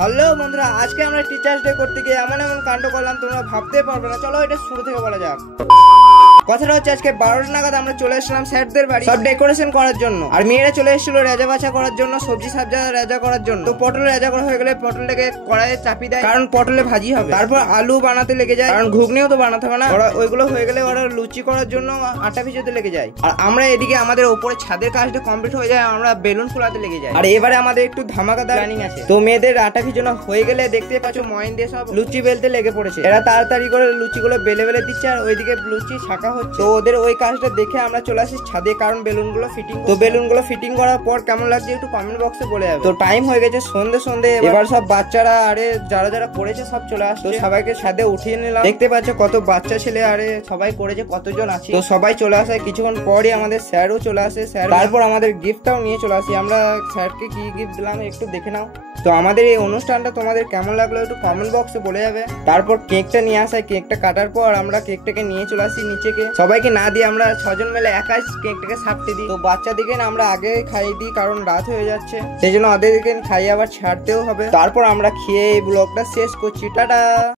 Hello বন্ধুরা, আজকে আমরা টিচার্স ডে করতে গিয়ে এমন এমন কাণ্ড করলাম তোমরা ভাবতে পারবে না। চলো এটা শুরু থেকে বলা যাক। কথাটা হচ্ছে আজকে 12টা নাগাদ আমরা চলে এসেছিলাম স্যারদের বাড়ি সব ডেকোরেশন করার জন্য। আর মেয়েরা চলে এসেছিল রেজা বাছা করার জন্য, সবজি সাবজা রেজা করার জন্য। তো পটল রেজা করা হয়ে গেলে পটলটাকে কড়াইয়ে চাপি দেয়, কারণ পটলে ভাজি হবে। তারপর আলু বানাতে লেগে যায়, কারণ ঘুগনিও তো বানাতে হবে না। ওইগুলো হয়ে গেলে ওরা লুচি করার জন্য আটা ভিজাতে লেগে যায়। আর আমরা এদিকে আমাদের ওপরে ছাদের কাজটা কমপ্লিট হয়ে যায়, আমরা বেলুন ফুলাতে লেগে যাই। আর এবারে আমাদের একটু ধামাকাদার প্ল্যানিং আছে। তো মেয়েদের আটা ভিজানো হয়ে গেলে দেখতে পাচ্ছ ময়ন দিয়ে সব লুচি বেলতে লেগে পড়েছে। এরা তাড়াতাড়ি করে লুচিগুলো বেলে বেলে দিচ্ছে, আর ওইদিকে লুচি ছাকা হচ্ছে। তো ওদের ওই কাজটা দেখে আমরা চলে আসি ছাদে, কারণ বেলুনগুলো ফিটিং। তো বেলুনগুলো ফিটিং করার পর কেমন লাগছে একটু কমেন্ট বক্সে বলে যাবে। তো টাইম হয়ে গেছে সন্ধে। এবার সব বাচ্চারা আরে যারা যারা করেছে সব চলে আসছে। তো সবাইকে ছাদে উঠিয়ে নিলাম। দেখতে পাচ্ছ কত বাচ্চা ছেলে আরে সবাই করেছে, কতজন আছে। তো সবাই চলে আসে, কিছুক্ষণ পরই আমাদের স্যারও চলে আসে। স্যার তারপর আমাদের গিফটটাও নিয়ে চলে আসি। আমরা স্যারকে কি গিফট দিলাম একটু দেখে নাও। তো আমাদের এই অনুষ্ঠানটা তোমাদের কেমন লাগলো একটু কমেন্ট বক্সে বলে যাবে। তারপর কেকটা নিয়ে আসা, কেকটা কাটার পর আমরা কেকটাকে নিয়ে চলে আসি নিচেকে। সবাইকে না দিয়ে আমরা 6 জন মিলে একাই কেকটাকে সাপটে দিই। তো বাচ্চাদেরকে আমরা আগে খাইয়ে দিই, কারণ রাত হয়ে যাচ্ছে, সেই জন্য ওদেরকে খাইয়ে আবার ছাড়তেও হবে। তারপর আমরা খেয়ে এই ব্লগটা শেষ করছি। টাটা।